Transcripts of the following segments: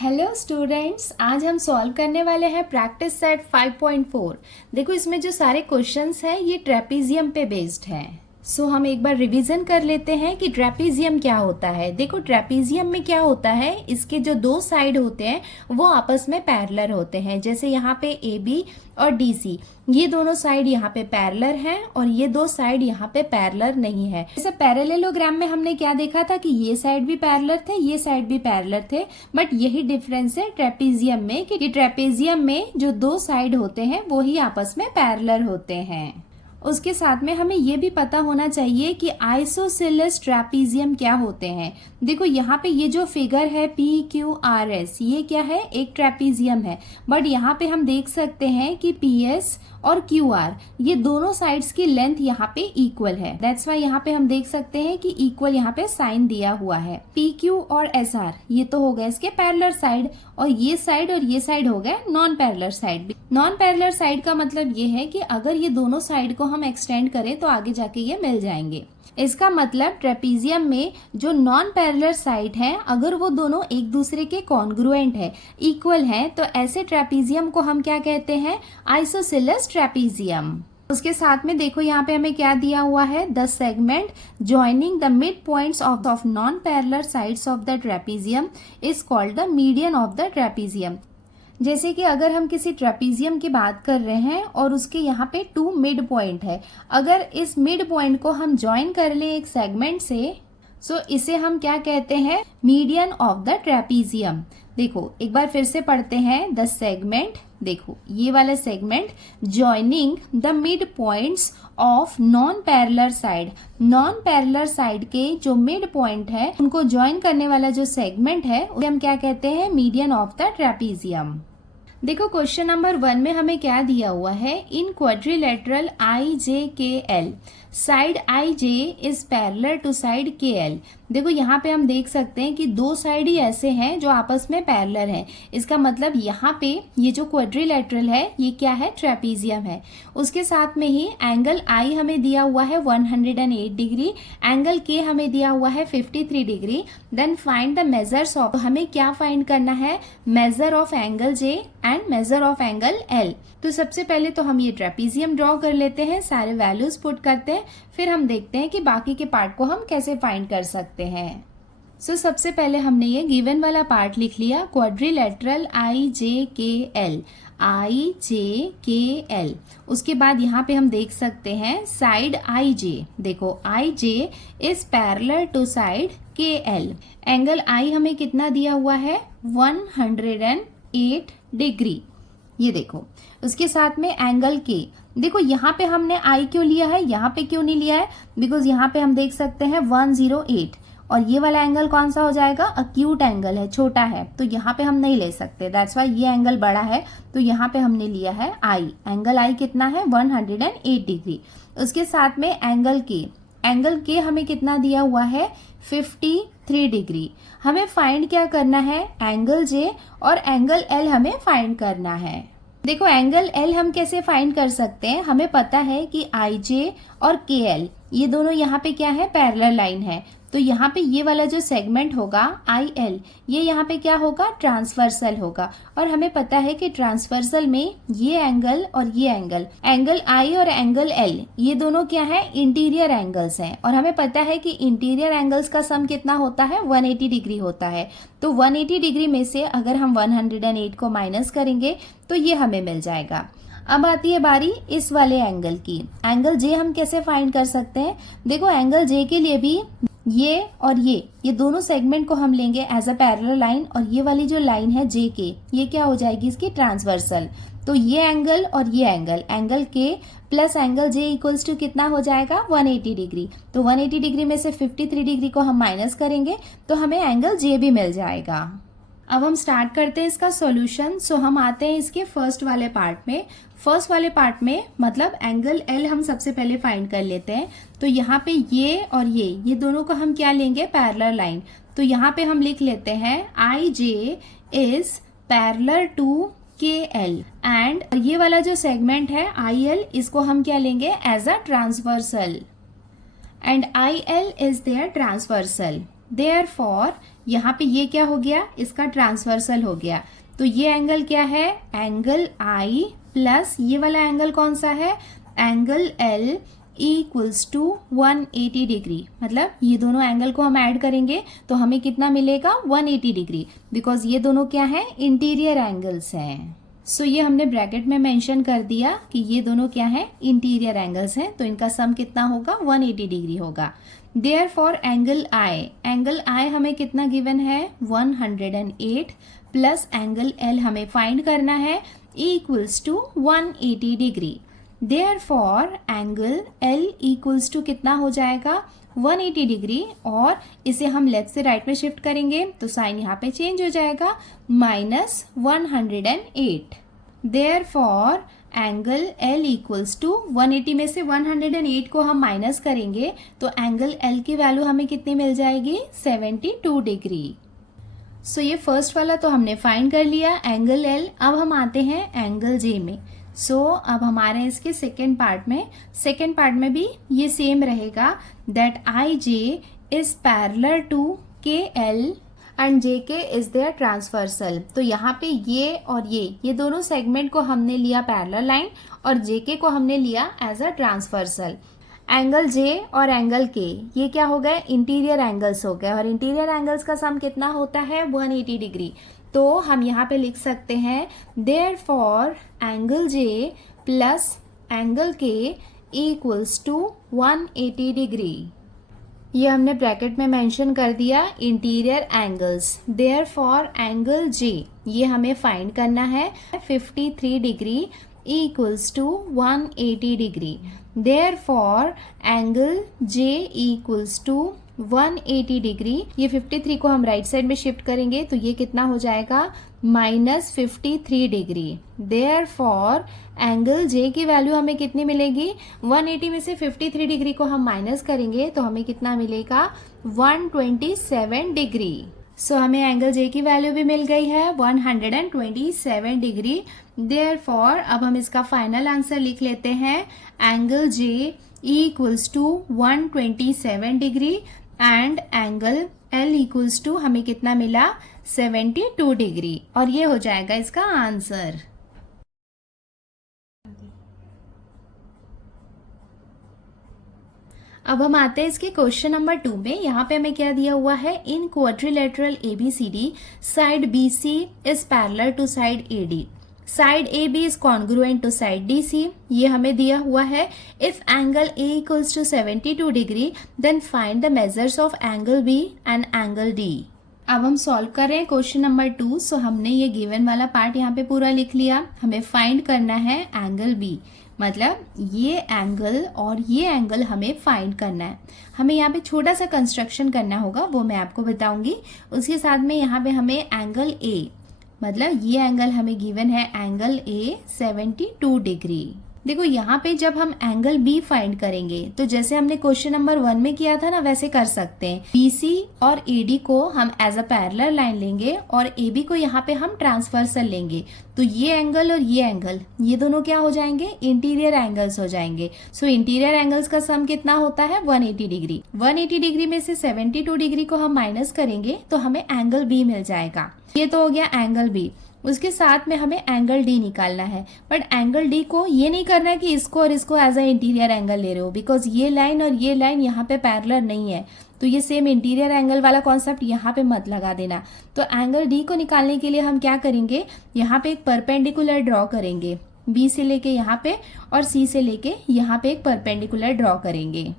Hello students, आज हम solve करने वाले हैं प्रैक्टिस सेट 5.4। देखो इसमें जो सारे क्वेश्चंस हैं ये ट्रेपीजियम पे बेस्ड हैं। सो हम एक बार रिवीजन कर लेते हैं कि ट्रेपीजियम क्या होता है। देखो ट्रेपीजियम में क्या होता है, इसके जो दो साइड होते हैं वो आपस में पैरेलल होते हैं। जैसे यहाँ पे ए बी और डी सी, ये दोनों साइड यहाँ पे पैरेलल हैं और ये दो साइड यहाँ पे पैरेलल नहीं है। जैसे पैरेललोग्राम में हमने क्या देखा था कि ये साइड भी पैरेलल थे, ये साइड भी पैरेलल थे, बट यही डिफरेंस है ट्रेपीजियम में कि ट्रेपीजियम में जो दो साइड होते हैं वो ही आपस में पैरेलल होते हैं। उसके साथ में हमें ये भी पता होना चाहिए कि आइसोसेलेस ट्रेपीजियम क्या होते हैं। देखो यहाँ पे ये जो फिगर है PQRS, ये क्या है, एक ट्रेपीजियम है, बट यहाँ पे हम देख सकते हैं कि PS और QR ये दोनों साइड्स की लेंथ यहाँ पे इक्वल है। दैट्स वाई यहाँ पे हम देख सकते हैं कि इक्वल यहाँ पे साइन दिया हुआ है। PQ और SR ये तो हो गए इसके पैरेलल साइड, और ये साइड हो गए नॉन पैरेलल साइड भी। नॉन पैरेलल साइड का मतलब ये है कि अगर ये दोनों साइड को हम एक्सटेंड करें तो आगे जाके ये मिल जाएंगे। इसका मतलब ट्रेपीजियम में जो नॉन पैरेलल साइड है, अगर वो दोनों एक दूसरे के कॉन्ग्रुएंट है, इक्वल है, तो ऐसे ट्रेपीजियम को हम क्या कहते हैं, आइसोसेलेस ट्रेपीजियम। उसके साथ में देखो यहाँ पे हमें क्या दिया हुआ है, the segment joining the mid points of non parallel sides of the trapezium is called the median of the trapezium. जैसे कि अगर हम किसी ट्रेपीजियम की बात कर रहे हैं और उसके यहाँ पे 2 मिड पॉइंट है, अगर इस मिड पॉइंट को हम ज्वाइन कर ले एक सेगमेंट से, सो इसे हम क्या कहते हैं, मीडियन ऑफ द ट्रेपीजियम। देखो एक बार फिर से पढ़ते हैं, द सेगमेंट, देखो ये वाला segment joining the mid points of non parallel side, non parallel side के जो मिड पॉइंट है उनको ज्वाइन करने वाला जो सेगमेंट है उसे हम क्या कहते हैं, मीडियन ऑफ द ट्रेपीजियम। देखो क्वेश्चन नंबर 1 में हमें क्या दिया हुआ है, in quadrilateral IJKL side IJ is parallel to side KL। देखो यहाँ पे हम देख सकते हैं कि दो साइड ही ऐसे हैं जो आपस में पैरेलल हैं। इसका मतलब यहाँ पे ये जो क्वाड्रिलेटरल है ये क्या है, ट्रेपीजियम है। उसके साथ में ही एंगल I हमें दिया हुआ है 108 डिग्री, एंगल K हमें दिया हुआ है 53 degree. Then find the measures of, हमें क्या फाइंड करना है, measure of angle J and measure of angle L। तो सबसे पहले तो हम ये ट्रेपीजियम ड्रॉ कर लेते हैं, सारे वैल्यूज पुट करते हैं, फिर हम देखते हैं कि बाकी के पार्ट को हम कैसे फाइंड कर सकते हैं। सो सबसे पहले हमने ये गिवन वाला पार्ट लिख लिया, क्वाड्रिलेटरल IJKL, IJKL। उसके बाद यहाँ पे हम देख सकते हैं साइड IJ, देखो IJ is parallel to side KL। Angle I हमें कितना दिया हुआ है, 108 डिग्री, ये देखो। उसके साथ में एंगल K, देखो यहाँ पे हमने I क्यों लिया है, यहाँ पे क्यों नहीं लिया है, बिकॉज यहाँ पे हम देख सकते हैं 108, और ये वाला एंगल कौन सा हो जाएगा, अक्यूट एंगल है, छोटा है, तो यहाँ पे हम नहीं ले सकते। दैट्स वाई ये एंगल बड़ा है, तो यहाँ पे हमने लिया है I। एंगल I कितना है, 108 डिग्री। उसके साथ में एंगल K हमें कितना दिया हुआ है, 53 डिग्री। हमें फाइंड क्या करना है, एंगल J और एंगल L हमें फाइंड करना है। देखो एंगल L हम कैसे फाइंड कर सकते हैं, हमें पता है कि IJ और KL ये दोनों यहाँ पे क्या है, पैरेलल लाइन है, तो यहाँ पे ये वाला जो सेगमेंट होगा IL, ये यहाँ पे क्या होगा, ट्रांसवर्सल होगा। और हमें पता है कि ट्रांसवर्सल में ये एंगल और ये एंगल I और एंगल L ये दोनों क्या है, इंटीरियर एंगल्स हैं, और हमें पता है कि इंटीरियर एंगल्स का सम कितना होता है, 180 डिग्री होता है। तो 180 डिग्री में से अगर हम 108 को माइनस करेंगे तो ये हमें मिल जाएगा। अब आती है बारी इस वाले एंगल की, एंगल J हम कैसे फाइंड कर सकते हैं। देखो एंगल J के लिए भी ये और ये दोनों सेगमेंट को हम लेंगे एज अ पैरेलल लाइन, और ये वाली जो लाइन है JK ये क्या हो जाएगी, इसकी ट्रांसवर्सल। तो ये एंगल और ये angle K plus angle J equals to कितना हो जाएगा, 180 डिग्री। तो 180 डिग्री में से 53 डिग्री को हम माइनस करेंगे तो हमें एंगल J भी मिल जाएगा। अब हम स्टार्ट करते हैं इसका सॉल्यूशन। सो हम आते हैं इसके फर्स्ट वाले पार्ट में। फर्स्ट वाले पार्ट में मतलब एंगल L हम सबसे पहले फाइंड कर लेते हैं। तो यहाँ पे ये और ये दोनों को हम क्या लेंगे, पैरेलल लाइन। तो यहाँ पे हम लिख लेते हैं IJ is parallel to KL, and ये वाला जो सेगमेंट है IL, इसको हम क्या लेंगे, as a transversal, and IL is their transversal. Therefore यहाँ पे ये क्या हो गया, इसका ट्रांसवर्सल हो गया। तो ये एंगल क्या है, एंगल आई प्लस ये वाला एंगल कौन सा है, angle L equals to 180 degree. मतलब ये दोनों एंगल को हम ऐड करेंगे तो हमें कितना मिलेगा, 180 डिग्री, बिकॉज ये दोनों क्या है, इंटीरियर एंगल्स हैं। सो ये हमने ब्रैकेट में मेंशन कर दिया कि ये दोनों क्या है, इंटीरियर एंगल्स हैं, तो इनका सम कितना होगा, 180 डिग्री होगा। देयरफॉर एंगल आई हमें कितना गिवन है, 108 प्लस एंगल एल हमें फाइंड करना है equals to 180 degree. Therefore angle L equals to कितना हो जाएगा, 180 डिग्री, और इसे हम लेफ्ट से राइट में शिफ्ट करेंगे तो साइन यहाँ पे चेंज हो जाएगा, -108। Therefore angle L equals to 180 में से 108 को हम माइनस करेंगे तो एंगल एल की वैल्यू हमें कितनी मिल जाएगी, 72 डिग्री। सो ये फर्स्ट वाला तो हमने फाइंड कर लिया, एंगल एल। अब हम आते हैं एंगल जे में। अब हमारे इसके सेकेंड पार्ट में भी ये सेम रहेगा, that I J is parallel to K L and J K is their transversal. तो यहाँ पे ये और ये दोनों सेगमेंट को हमने लिया पैरेलल लाइन और जे के को हमने लिया एज अ ट्रांसवर्सल। एंगल जे और एंगल के ये क्या हो गए, इंटीरियर एंगल्स हो गए, और इंटीरियर एंगल्स का सम कितना होता है, 180 डिग्री। तो हम यहाँ पे लिख सकते हैं therefore angle J plus angle K equals to 180 degree. ये हमने ब्रैकेट में मेंशन कर दिया interior angles. Therefore angle J ये हमें फाइंड करना है 53 degree equals to 180 degree. Therefore angle J equals to 180 degree. ये 53 को हम राइट साइड में शिफ्ट करेंगे तो ये कितना हो जाएगा, -53 डिग्री। देयरफॉर एंगल जे की वैल्यू हमें कितनी मिलेगी, 180 में से 53 डिग्री को हम माइनस करेंगे तो हमें कितना मिलेगा, 127 डिग्री। हमें एंगल जे की वैल्यू भी मिल गई है 127 डिग्री। देयरफॉर अब हम इसका फाइनल आंसर लिख लेते हैं, angle J equals to 127 degree and angle L equals to हमें कितना मिला, 72 डिग्री, और ये हो जाएगा इसका आंसर। अब हम आते हैं इसके क्वेश्चन नंबर 2 में। यहाँ पे हमें क्या दिया हुआ है, in quadrilateral ABCD side BC is parallel to side AD, side A B is congruent to side D C. ये हमें दिया हुआ है। If angle A equals to 72 degree then find the measures of angle B and angle D. अब हम solve कर रहे हैं क्वेश्चन नंबर 2। हमने ये गिवन वाला पार्ट यहाँ पे पूरा लिख लिया। हमें फाइंड करना है एंगल बी, मतलब ये एंगल और ये एंगल हमें फाइंड करना है। हमें यहाँ पे छोटा सा कंस्ट्रक्शन करना होगा, वो मैं आपको बताऊंगी। उसके साथ में यहाँ पे हमें एंगल ए, मतलब ये एंगल हमें गिवन है एंगल ए 72 डिग्री। देखो यहाँ पे जब हम एंगल बी फाइंड करेंगे तो जैसे हमने क्वेश्चन नंबर 1 में किया था ना, वैसे कर सकते हैं। बीसी और एडी को हम एज अ पैरेलल लाइन लेंगे और एबी को यहाँ पे हम ट्रांसवर्सल लेंगे। तो ये एंगल और ये एंगल, ये दोनों क्या हो जाएंगे, इंटीरियर एंगल्स हो जाएंगे। इंटीरियर एंगल्स का सम कितना होता है, 180 डिग्री। 180 डिग्री में से 72 डिग्री को हम माइनस करेंगे तो हमें एंगल बी मिल जाएगा। ये तो हो गया एंगल बी। उसके साथ में हमें एंगल डी निकालना है, बट एंगल डी को ये नहीं करना है कि इसको और इसको एज अ इंटीरियर एंगल ले रहे हो, बिकॉज ये लाइन और ये लाइन यहाँ पे पैरेलल नहीं है। तो ये सेम इंटीरियर एंगल वाला कॉन्सेप्ट यहाँ पे मत लगा देना। तो एंगल डी को निकालने के लिए हम क्या करेंगे, यहाँ पे एक परपेंडिकुलर ड्रॉ करेंगे, बी से लेके यहाँ पे और सी से लेके यहाँ पे एक परपेंडिकुलर ड्रॉ करेंगे।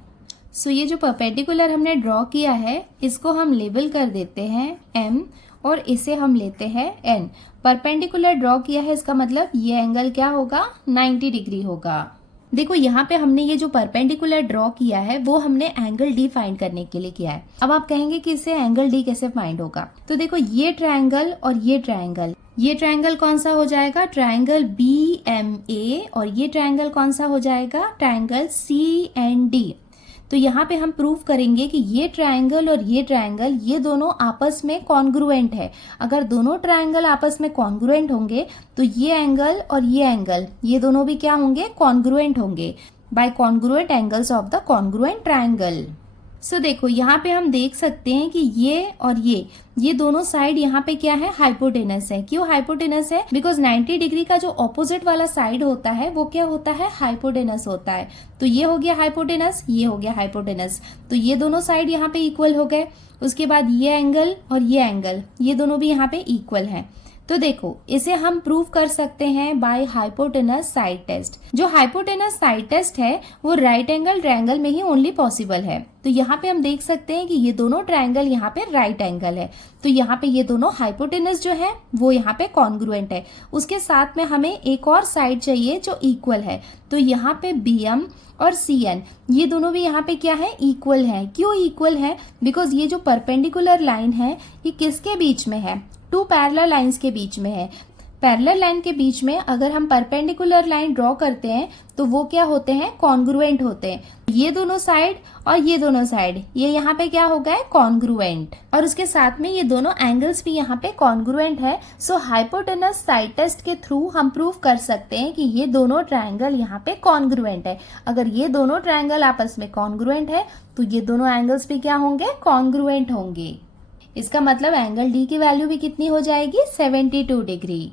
ये जो परपेंडिकुलर हमने ड्रॉ किया है इसको हम लेबल कर देते हैं एम और इसे हम लेते हैं एन। परपेंडिकुलर ड्रॉ किया है, इसका मतलब ये एंगल क्या होगा, 90 डिग्री होगा। देखो यहाँ पे हमने ये जो परपेंडिकुलर ड्रॉ किया है वो हमने एंगल डी फाइंड करने के लिए किया है। अब आप कहेंगे कि इससे एंगल डी कैसे फाइंड होगा, तो देखो ये ट्रायंगल और ये ट्रायंगल कौन सा हो जाएगा, ट्रायंगल BMA, और ये ट्रायंगल कौन सा हो जाएगा, ट्रायंगल CND। तो यहाँ पे हम प्रूव करेंगे कि ये ट्रायंगल और ये ट्रायंगल ये दोनों आपस में कॉन्ग्रुएंट है। अगर दोनों ट्रायंगल आपस में कॉन्ग्रुएंट होंगे तो ये एंगल और ये एंगल ये दोनों भी क्या होंगे, कॉन्ग्रुएंट होंगे by congruent angles of the congruent triangle. So देखो यहाँ पे हम देख सकते हैं कि ये और ये दोनों साइड यहाँ पे क्या है, हाइपोटेनस है। क्यों हाइपोटेनस है? बिकॉज 90 डिग्री का जो ऑपोजिट वाला साइड होता है वो क्या होता है, हाइपोटेनस होता है। तो ये हो गया हाइपोटेनस, ये हो गया हाइपोटेनस, तो ये दोनों साइड यहाँ पे इक्वल हो गए। उसके बाद ये एंगल और ये एंगल, ये दोनों भी यहाँ पे इक्वल है। तो देखो इसे हम प्रूव कर सकते हैं बाय हाइपोटेनस साइड टेस्ट। जो हाइपोटेनस साइड टेस्ट है वो राइट एंगल ट्रायंगल में ही ओनली पॉसिबल है। तो यहाँ पे हम देख सकते हैं कि ये दोनों ट्रायंगल यहाँ पे राइट एंगल है, तो यहाँ पे ये दोनों हाइपोटेनस जो है वो यहाँ पे कॉन्ग्रुएंट है। उसके साथ में हमें एक और साइड चाहिए जो इक्वल है, तो यहाँ पे BM और CN ये दोनों भी यहाँ पे क्या है, इक्वल है। क्यों इक्वल है? बिकॉज ये जो परपेंडिकुलर लाइन है ये किसके बीच में है, टू पैरेलल लाइंस के बीच में है। पैरेलल लाइन के बीच में अगर हम परपेंडिकुलर लाइन ड्रॉ करते हैं तो वो क्या होते हैं, कॉन्ग्रुएंट होते हैं। ये दोनों साइड और ये दोनों साइड ये यहाँ पे क्या हो गए, कॉन्ग्रुएंट, और उसके साथ में ये दोनों एंगल्स भी यहाँ पे कॉन्ग्रुएंट है। सो हाइपोटेनस साइड टेस्ट के थ्रू हम प्रूव कर सकते हैं कि ये दोनों ट्रायंगल यहाँ पे कॉन्ग्रुएंट है। अगर ये दोनों ट्रायंगल आपस में कॉन्ग्रुएंट है तो ये दोनों एंगल्स भी क्या होंगे, कॉन्ग्रुएंट होंगे। इसका मतलब एंगल D की वैल्यू भी कितनी हो जाएगी, 72 डिग्री।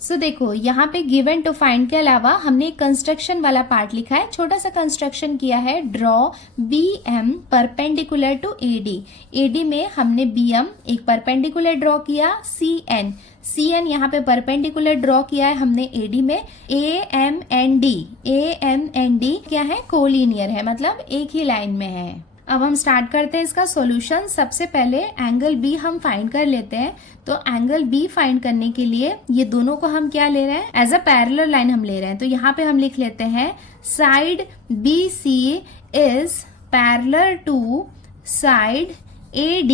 सो देखो यहाँ पे गिवन टू फाइंड के अलावा हमने एक कंस्ट्रक्शन वाला पार्ट लिखा है, छोटा सा कंस्ट्रक्शन किया है। Draw BM perpendicular to AD। AD में हमने BM एक परपेंडिकुलर ड्रॉ किया, CN यहाँ पे परपेंडिकुलर ड्रॉ किया है हमने AD में। AM and D क्या है, कोलिनियर है, मतलब एक ही लाइन में है। अब हम स्टार्ट करते हैं इसका सॉल्यूशन। सबसे पहले एंगल B हम फाइंड कर लेते हैं। तो एंगल B फाइंड करने के लिए ये दोनों को हम क्या ले रहे हैं, एज अ पैरेलल लाइन हम ले रहे हैं। तो यहाँ पे हम लिख लेते हैं side BC is parallel to side AD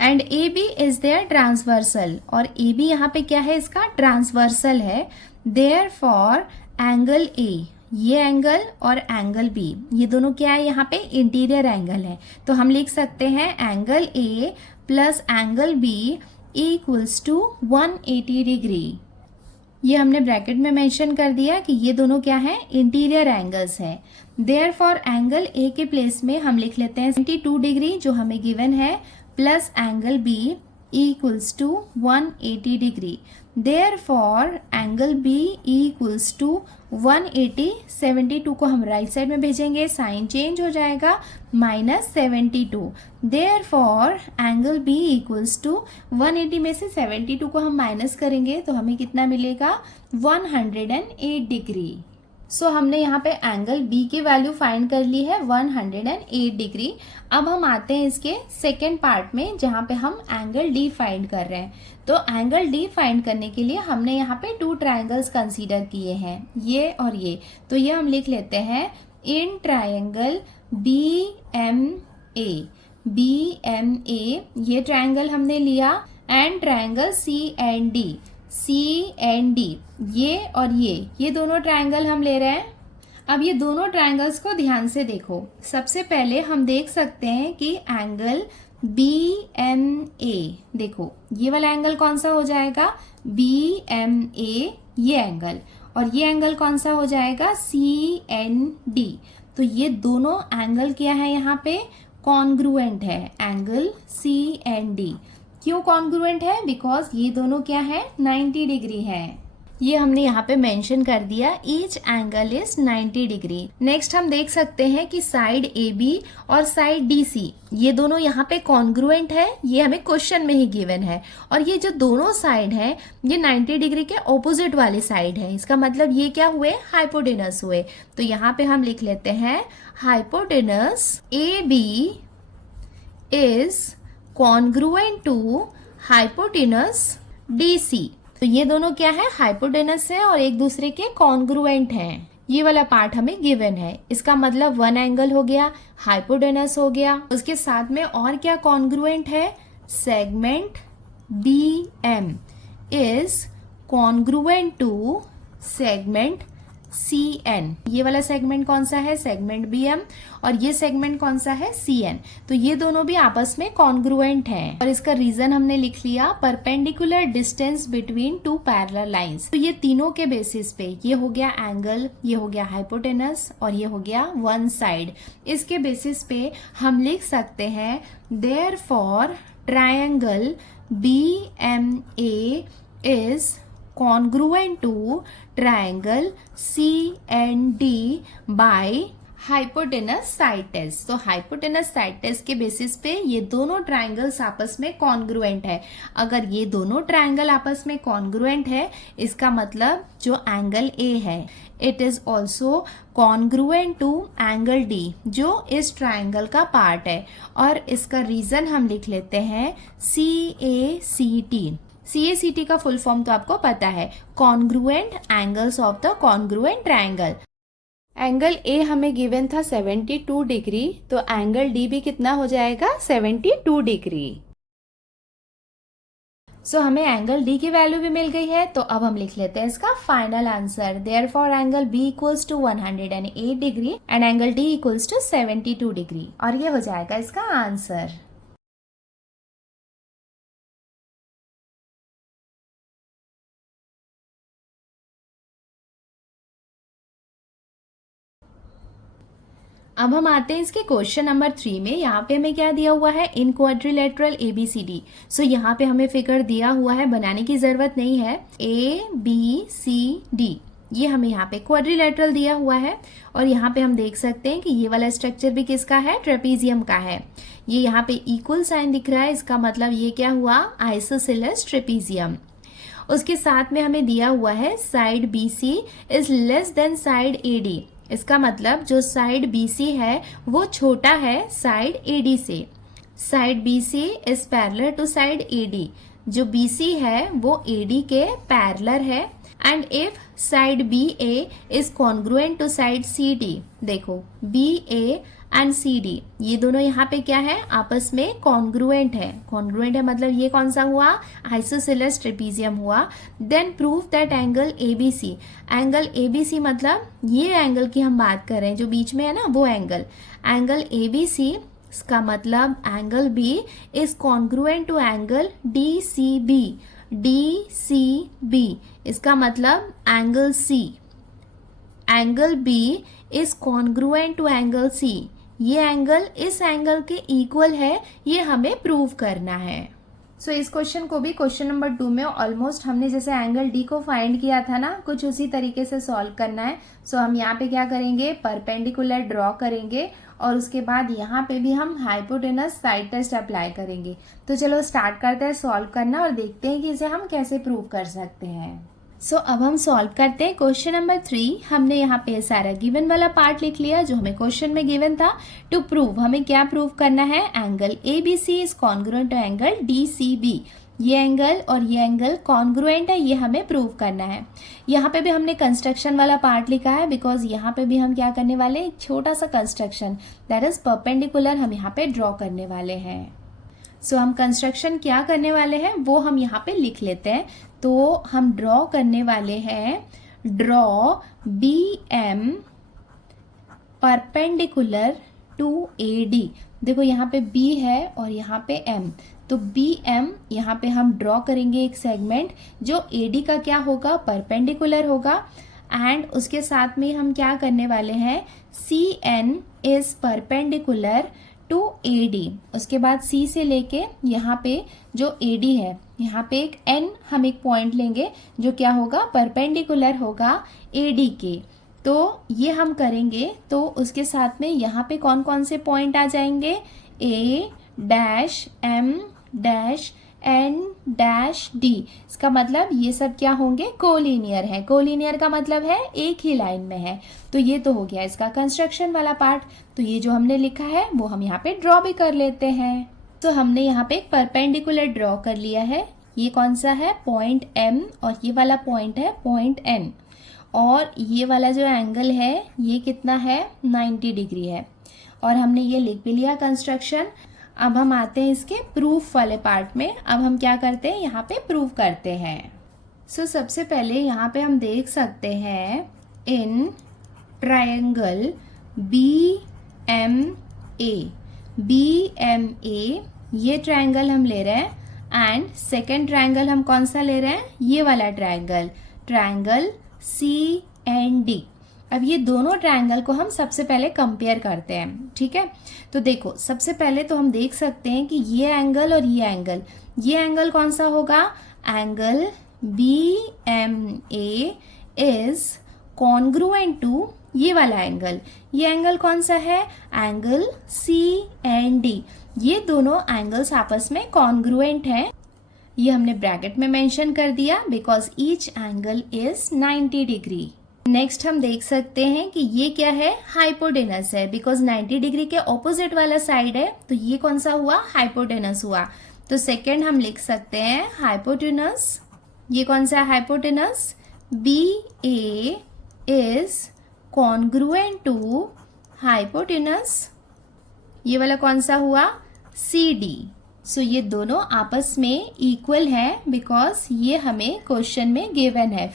and AB is their transversal, और AB यहाँ पे क्या है, इसका ट्रांसवर्सल है। देयरफॉर एंगल A, ये एंगल और एंगल B ये दोनों क्या है, यहाँ पे इंटीरियर एंगल है। तो हम लिख सकते हैं angle A plus angle B equals to 180 degree. ये हमने ब्रैकेट में मेंशन कर दिया कि ये दोनों क्या है, इंटीरियर एंगल्स है। देयरफॉर एंगल A के प्लेस में हम लिख लेते हैं 72 डिग्री जो हमें गिवन है, plus angle B equals to 180 degree. Therefore angle B equals to 180, 72 को हम राइट साइड में भेजेंगे, साइन चेंज हो जाएगा, -72। Therefore angle B equals to 180 में से 72 को हम माइनस करेंगे तो हमें कितना मिलेगा, 108 डिग्री। सो हमने यहाँ पे एंगल B की वैल्यू फाइंड कर ली है 108 डिग्री। अब हम आते हैं इसके सेकेंड पार्ट में जहाँ पे हम एंगल D फाइंड कर रहे हैं। तो एंगल D फाइंड करने के लिए हमने यहाँ पे टू ट्रायंगल्स कंसीडर किए हैं, ये और ये। तो ये हम लिख लेते हैं इन ट्रायंगल BMA, ये ट्रायंगल हमने लिया, एंड ट्रायंगल CND, ये और ये दोनों ट्रायंगल हम ले रहे हैं। अब ये दोनों ट्रायंगल्स को ध्यान से देखो। सबसे पहले हम देख सकते हैं कि एंगल BMA, देखो ये वाला एंगल कौन सा हो जाएगा, BMA ये एंगल, और ये एंगल कौन सा हो जाएगा, CND। तो ये दोनों एंगल क्या है, यहाँ पे कॉन्ग्रुएंट है, एंगल CND। क्यों कॉन्ग्रुएंट है, बिकॉज ये दोनों क्या है, 90 डिग्री है। ये हमने यहाँ पे मेंशन कर दिया, each angle is 90 degree. Next हम देख सकते हैं कि साइड AB और साइड DC ये दोनों यहाँ पे कॉन्ग्रुएंट है, ये हमें क्वेश्चन में ही गिवन है। और ये जो दोनों साइड है ये 90 डिग्री के ऑपोजिट वाली साइड है, इसका मतलब ये क्या हुए, हाइपोटेनस हुए। तो यहाँ पे हम लिख लेते हैं hypotenuse AB is congruent to hypotenuse DC। तो ये दोनों क्या है, हाइपोटेनस है और एक दूसरे के कॉन्ग्रुएंट हैं। ये वाला पार्ट हमें गिवन है, इसका मतलब वन एंगल हो गया, हाइपोटेनस हो गया। उसके साथ में और क्या कॉन्ग्रुएंट है, segment BM is congruent to segment CN। ये वाला सेगमेंट कौन सा है, सेगमेंट BM, और ये सेगमेंट कौन सा है, CN। तो ये दोनों भी आपस में कॉन्ग्रुएंट हैं और इसका रीजन हमने लिख लिया, perpendicular distance between two parallel lines. तो ये तीनों के बेसिस पे, ये हो गया एंगल, ये हो गया हाइपोटेनस और ये हो गया वन साइड, इसके बेसिस पे हम लिख सकते हैं therefore triangle BMA is congruent to triangle CND by hypotenuse side test. तो हाइपोटेनस साइड टेस्ट के बेसिस पे ये दोनों ट्रायंगल्स आपस में कॉन्ग्रुएंट है। अगर ये दोनों ट्रायंगल आपस में कॉन्ग्रुएंट है, इसका मतलब जो एंगल A है it is also congruent to angle D, जो इस ट्रायंगल का पार्ट है। और इसका रीजन हम लिख लेते हैं CACT। CACT का फुल फॉर्म तो आपको पता है, congruent angles of the congruent triangle. Angle A हमें गिवन था 72 डिग्री, तो एंगल D भी कितना हो जाएगा, 72 डिग्री। सो हमें एंगल D की वैल्यू भी मिल गई है, तो अब हम लिख लेते हैं इसका final answer. Therefore angle B equals to 108 degree and angle D equals to 72 degree, और ये हो जाएगा इसका आंसर। अब हम आते हैं इसके क्वेश्चन नंबर 3 में। यहाँ पे हमें क्या दिया हुआ है, इन क्वाड्रिलेटरल ABCD। सो यहाँ पे हमें फिगर दिया हुआ है, बनाने की जरूरत नहीं है। ABCD ये हमें यहाँ पे क्वाड्रिलेटरल दिया हुआ है, और यहाँ पे हम देख सकते हैं कि ये वाला स्ट्रक्चर भी किसका है, ट्रेपीजियम का है। ये यहाँ पे इक्वल साइन दिख रहा है, इसका मतलब ये क्या हुआ, आइसोसेलेस ट्रेपीजियम। उसके साथ में हमें दिया हुआ है side BC is less than side AD। इसका मतलब जो साइड BC है वो छोटा है साइड AD से। Side BC is parallel to side AD। जो BC है वो AD के पैरेलल है। And if side BA is congruent to side CD। देखो BA एंड CD ये दोनों यहाँ पे क्या है, आपस में कॉन्ग्रुएंट है। कॉन्ग्रुएंट है मतलब ये कौन सा हुआ, आइसोसेलेस ट्रेपीजियम हुआ। Then prove that angle ABC। Angle ABC मतलब ये एंगल की हम बात कर रहे हैं, जो बीच में है ना वो एंगल। एंगल ABC इसका मतलब angle B is congruent to angle DCB। DCB इसका मतलब angle C। Angle B is congruent to angle C। ये एंगल इस एंगल के इक्वल है, ये हमें प्रूव करना है। सो इस क्वेश्चन को भी क्वेश्चन नंबर 2 में ऑलमोस्ट हमने जैसे एंगल D को फाइंड किया था ना, कुछ उसी तरीके से सॉल्व करना है। सो हम यहाँ पे क्या करेंगे, परपेंडिकुलर ड्रॉ करेंगे और उसके बाद यहाँ पे भी हम हाइपोटेनस साइड टेस्ट अप्लाई करेंगे। तो चलो स्टार्ट करते हैं सॉल्व करना और देखते हैं कि इसे हम कैसे प्रूव कर सकते हैं। सो अब हम सॉल्व करते हैं क्वेश्चन नंबर 3। हमने यहाँ पे सारा गिवन वाला पार्ट लिख लिया जो हमें क्वेश्चन में गिवन था। टू प्रूव, हमें क्या प्रूव करना है, angle ABC is congruent to angle DCB। ये एंगल और ये एंगल कॉन्ग्रुएंट है, ये हमें प्रूव करना है। यहाँ पे भी हमने कंस्ट्रक्शन वाला पार्ट लिखा है, बिकॉज यहाँ पे भी हम क्या करने वाले हैं, एक छोटा सा कंस्ट्रक्शन दैट इज परपेंडिकुलर हम यहाँ पे ड्रॉ करने वाले हैं। सो हम कंस्ट्रक्शन क्या करने वाले हैं वो हम यहाँ पे लिख लेते हैं। तो हम ड्रॉ करने वाले हैं, draw BM perpendicular to AD। देखो यहाँ पे B है और यहाँ पे M, तो BM यहाँ पे हम ड्रॉ करेंगे एक सेगमेंट जो AD का क्या होगा, परपेंडिकुलर होगा। एंड उसके साथ में हम क्या करने वाले हैं, CN is perpendicular to AD। उसके बाद C से लेके यहाँ पे जो AD है, यहाँ पे एक N हम एक पॉइंट लेंगे जो क्या होगा, परपेंडिकुलर होगा AD के। तो ये हम करेंगे, तो उसके साथ में यहाँ पे कौन कौन से पॉइंट आ जाएंगे, A dash M dash N dash D। इसका मतलब ये सब क्या होंगे, कोलिनियर है। कोलिनियर का मतलब है एक ही लाइन में है। तो ये तो हो गया इसका कंस्ट्रक्शन वाला पार्ट। तो ये जो हमने लिखा है वो हम यहाँ पे ड्रॉ भी कर लेते हैं। तो हमने यहाँ पे एक परपेंडिकुलर ड्रॉ कर लिया है। ये कौन सा है, पॉइंट M, और ये वाला पॉइंट है पॉइंट N। और ये वाला जो एंगल है ये कितना है, 90 डिग्री है। और हमने ये लिख भी लिया कंस्ट्रक्शन। अब हम आते हैं इसके प्रूफ वाले पार्ट में। अब हम क्या करते हैं, यहाँ पे प्रूफ करते हैं। सो सबसे पहले यहाँ पे हम देख सकते हैं इन ट्रायंगल BMA। BMA ये ट्रायंगल हम ले रहे हैं एंड सेकेंड ट्रायंगल हम कौन सा ले रहे हैं, ये वाला ट्रायंगल, ट्रायंगल CND। अब ये दोनों ट्रायंगल को हम सबसे पहले कंपेयर करते हैं, ठीक है। तो देखो सबसे पहले तो हम देख सकते हैं कि ये एंगल और ये एंगल कौन सा होगा, angle BMA is congruent to ये वाला एंगल। ये एंगल कौन सा है, एंगल CND। ये दोनों एंगल्स आपस में कॉन्ग्रुएंट हैं। ये हमने ब्रैकेट में मेंशन कर दिया because each angle is 90 degree. Next हम देख सकते हैं कि ये क्या है, हाइपोटेनस है, बिकॉज 90 डिग्री के ऑपोजिट वाला साइड है, तो ये कौन सा हुआ, हाइपोटेनस हुआ। तो सेकेंड हम लिख सकते हैं हाइपोटेनस। ये कौन सा है, hypotenuse BA is congruent to hypotenuse, ये वाला कौन सा हुआ, CD। सो ये दोनों आपस में इक्वल है बिकॉज ये हमें क्वेश्चन में गिवन है।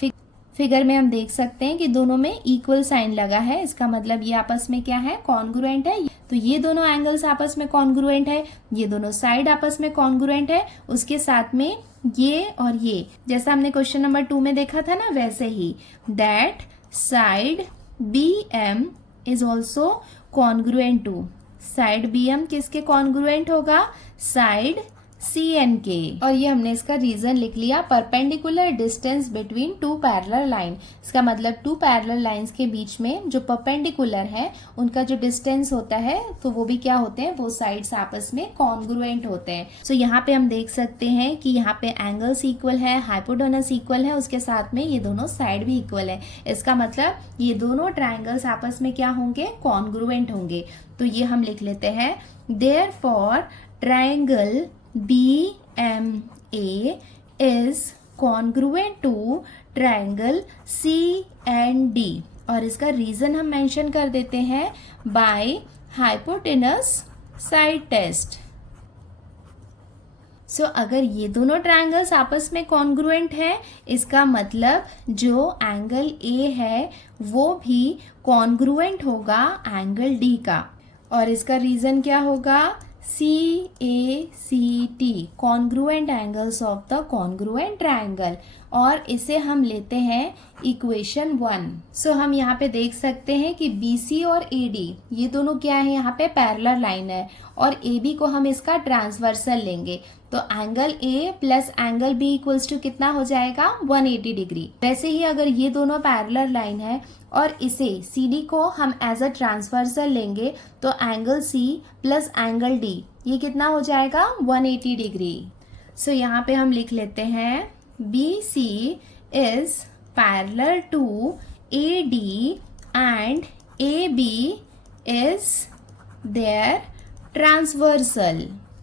फिगर में हम देख सकते हैं कि दोनों में इक्वल साइन लगा है, इसका मतलब ये आपस में क्या है, कॉन्ग्रुएंट है। तो ये दोनों एंगल्स आपस में कॉन्ग्रुएंट है, ये दोनों साइड आपस में कॉन्ग्रुएंट है। उसके साथ में ये और ये, जैसा हमने क्वेश्चन नंबर 2 में देखा था ना, वैसे ही that side BM is also congruent to, side BM किसके कॉन्ग्रुएंट होगा, साइड CN के। और ये हमने इसका रीजन लिख लिया, perpendicular distance between two parallel line. इसका मतलब टू पैरेलल लाइंस के बीच में जो परपेंडिकुलर है उनका जो डिस्टेंस होता है तो वो भी क्या होते हैं, वो साइड्स आपस में कॉन्ग्रुएंट होते हैं। सो यहाँ पे हम देख सकते हैं कि यहाँ पे एंगल्स इक्वल है, हाइपोटेनस इक्वल है, उसके साथ में ये दोनों साइड भी इक्वल है। इसका मतलब ये दोनों ट्रायंगल्स आपस में क्या होंगे, कॉन्ग्रुएंट होंगे। तो ये हम लिख लेते हैं, therefore triangle BMA is congruent to triangle CND। और इसका रीजन हम मेंशन कर देते हैं बाय हाइपोटेनस साइड टेस्ट। सो अगर ये दोनों ट्रायंगल्स आपस में कॉन्ग्रुएंट है, इसका मतलब जो एंगल A है वो भी कॉन्ग्रुएंट होगा एंगल D का। और इसका रीजन क्या होगा, CACT, congruent angles of the congruent triangle. और इसे हम लेते हैं इक्वेशन 1। सो हम यहाँ पे देख सकते हैं कि BC और AD ये दोनों क्या है, यहाँ पे पैरेलल लाइन है, और AB को हम इसका ट्रांसवर्सल लेंगे तो angle A plus angle B equals to कितना हो जाएगा, 180 डिग्री। वैसे ही अगर ये दोनों पैरेलल लाइन है और इसे CD को हम एज अ ट्रांसवर्सल लेंगे तो angle C plus angle D ये कितना हो जाएगा, 180 डिग्री। सो यहाँ पे हम लिख लेते हैं BC is parallel to AD and AB is their transversal।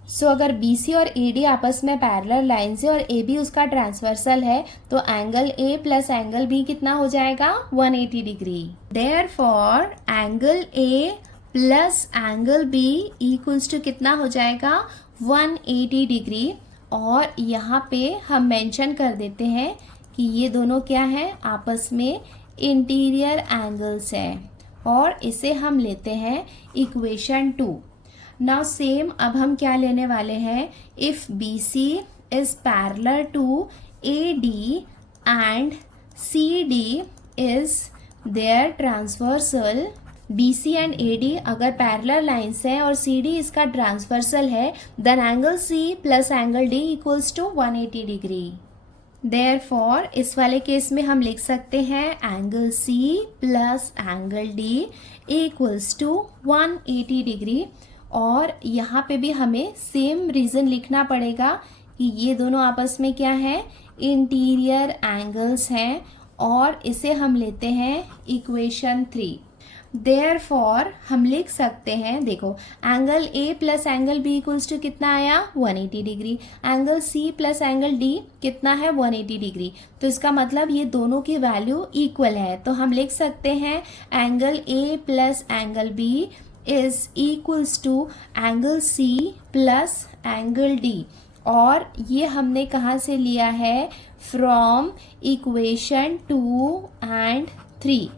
सो अगर BC और AD आपस में पैरेलल लाइन से और AB उसका ट्रांसवर्सल है तो angle A plus angle B कितना हो जाएगा, 180 degree. Therefore angle A plus angle B equals to कितना हो जाएगा, 180 डिग्री। और यहाँ पे हम मेंशन कर देते हैं कि ये दोनों क्या है, आपस में इंटीरियर एंगल्स हैं, और इसे हम लेते हैं इक्वेशन 2। नाउ सेम अब हम क्या लेने वाले हैं, if BC is parallel to AD and CD is their transversal. BC and AD अगर पैरेलल लाइंस है और CD इसका ट्रांसवर्सल है, then angle C plus angle D equals to 180 degree. Therefore इस वाले केस में हम लिख सकते हैं angle C plus angle D equals to 180 degree. और यहाँ पे भी हमें सेम रीजन लिखना पड़ेगा कि ये दोनों आपस में क्या है, इंटीरियर एंगल्स हैं, और इसे हम लेते हैं इक्वेशन 3। देयरफॉर हम लिख सकते हैं, देखो angle A plus angle B equals to कितना आया, 180 degree. Angle C plus angle D कितना है, 180 डिग्री। तो इसका मतलब ये दोनों की वैल्यू इक्वल है, तो हम लिख सकते हैं angle A plus angle B is equals to angle C plus angle D। और ये हमने कहाँ से लिया है, फ्रॉम इक्वेशन 2 एंड 3।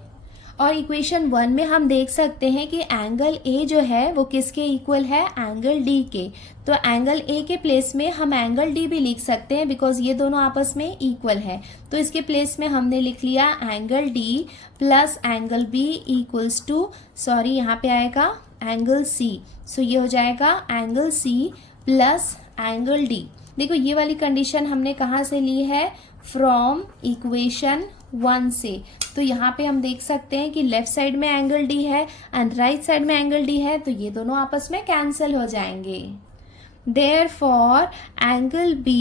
और इक्वेशन 1 में हम देख सकते हैं कि एंगल ए जो है वो किसके इक्वल है, एंगल डी के। तो एंगल ए के प्लेस में हम एंगल डी भी लिख सकते हैं बिकॉज ये दोनों आपस में इक्वल है। तो इसके प्लेस में हमने लिख लिया angle D plus angle B equals to, sorry यहाँ पे आएगा एंगल सी। सो ये हो जाएगा angle C plus angle D. देखो ये वाली कंडीशन हमने कहाँ से ली है, फ्रॉम इक्वेशन 1 से। तो यहाँ पे हम देख सकते हैं कि लेफ्ट साइड में एंगल डी है एंड राइट साइड में एंगल डी है, तो ये दोनों आपस में कैंसिल हो जाएंगे। Therefore, angle B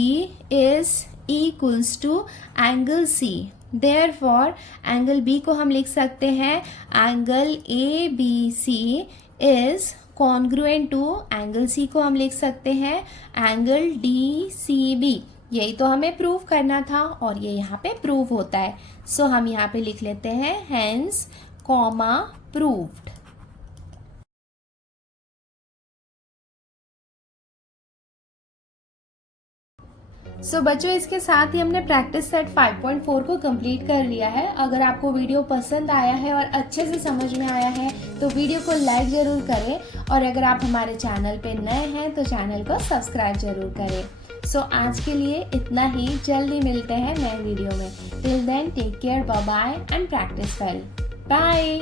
is equals to angle C. Therefore, angle B को हम लिख सकते हैं angle ABC is congruent to angle C को हम लिख सकते हैं angle DCB। यही तो हमें प्रूव करना था और ये यहाँ पे प्रूव होता है। सो हम यहाँ पे लिख लेते हैं hence, comma, proved। सो बच्चों इसके साथ ही हमने प्रैक्टिस सेट 5.4 को कंप्लीट कर लिया है। अगर आपको वीडियो पसंद आया है और अच्छे से समझ में आया है तो वीडियो को लाइक ज़रूर करें और अगर आप हमारे चैनल पे नए हैं तो चैनल को सब्सक्राइब ज़रूर करें। सो आज के लिए इतना ही, जल्दी मिलते हैं नए वीडियो में। Till then take care, bye bye and practice well. Bye.